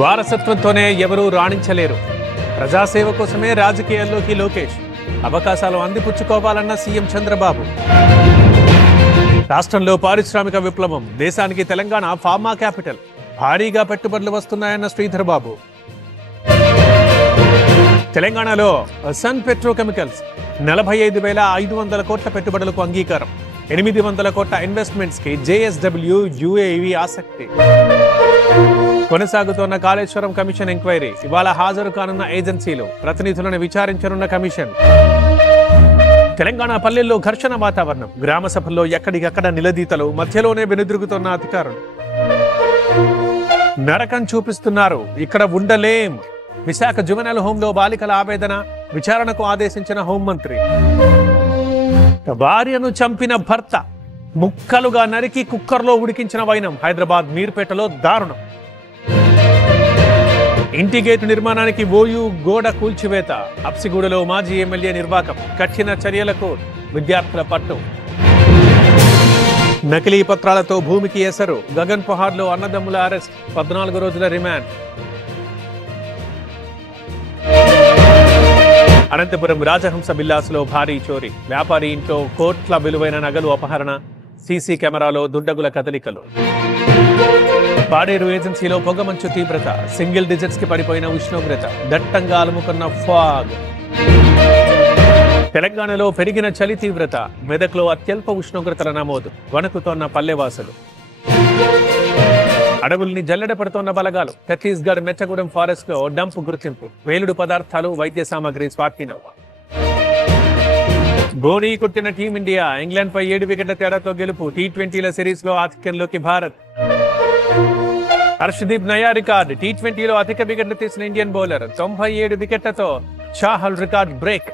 వారసత్వంతోనే ఎవరూ రాణించలేరు. ప్రజాసేవ కోసమే రాజకీయాల్లోకి లోకేష్. అవకాశాలు అందిపుచ్చుకోవాలన్న సీఎం చంద్రబాబు. రాష్ట్రంలో పారిశ్రామిక విప్లవం. దేశానికి తెలంగాణ ఫార్మా క్యాపిటల్. భారీగా పెట్టుబడులు వస్తున్నాయన్న శ్రీధర్ బాబు. తెలంగాణలో సన్ పెట్రోకెమికల్స్ 45,500 కోట్ల పెట్టుబడులకు అంగీకారం. 800 కోట్ల ఇన్వెస్ట్మెంట్స్ కి జేఎస్డబ్ల్యూ యుఏఈ ఆసక్తి. కొనసాగుతోన్న కాళేశ్వరం కమిషన్ ఎంక్వైరీ. ఇవాళ హాజరు కానున్న ఏజెన్సీలు. ప్రతినిధులను విచారించనున్న కమిషన్. తెలంగాణ పల్లెల్లో ఘర్షణ వాతావరణం. గ్రామ సభల్లో ఎక్కడికక్కడ నిలదీతలు. మధ్యలోనే వెనుదిరుగుతున్న అధికారులు. నరకం చూపిస్తున్నారు, ఇక్కడ ఉండలేం. విశాఖ జువెనల్ హోంలో బాలికల ఆవేదన. విచారణకు ఆదేశించిన హోంమంత్రి. భార్యను చంపిన భర్త ముక్కలుగా నరికి కుక్కర్లో ఉడికించిన వైనం. హైదరాబాద్ మీర్పేటలో దారుణం. ఇంటి గేటు నిర్మాణానికి ఓయూ గోడ కూల్చివేత. అప్సిగూడలో మాజీ ఎమ్మెల్యే నిర్వాకం. కఠిన చర్యలకు విద్యార్థుల పట్టు. నకిలీ పత్రాలతో భూమికి ఎసరు. గగన్ పహాడ్లో అన్నదమ్ముల అరెస్ట్. 14 రోజుల రిమాండ్. అనంతపురం రాజహంస బిల్లాస్లో భారీ చోరీ. వ్యాపారి ఇంట్లో కోట్ల విలువైన నగలు అపహరణ. సీసీ కెమెరాలో దుండగుల కదలికలు. పాడేరు ఏజెన్సీలో పొగమంచు తీవ్రత. సింగిల్ డిజిట్స్ కి పడిపోయిన ఉష్ణోగ్రత. దట్టంగా అలుముకున్న ఫాగ్. తెలంగాణలో పెరిగిన చలి తీవ్రత. మెదక్లో అత్యల్ప ఉష్ణోగ్రతల నమోదు. వణుకుతోన్న పల్లెవాసులు. అడవుల్ని జల్లెడ పడుతోన్న బలగాలు. ఛత్తీస్గఢ్ మెట్టగూడెం ఫారెస్ట్ లో డంప్ గుర్తింపు. వేలుడు పదార్థాలు, వైద్య సామాగ్రి స్వాధీనం. ధోనీ కొట్టిన టీమిండియా. ఇంగ్లాండ్ పై 7 వికెట్ల తేడాతో గెలుపు. టీ20ల సిరీస్ లో ఆధిక్యంలోకి భారత్. హర్షదీప్ నయా రికార్డ్. టీ20లో అధిక వికెట్లు తీసిన ఇండియన్ బౌలర్. 97 వికెట్లతో చాహల్ రికార్డ్ బ్రేక్.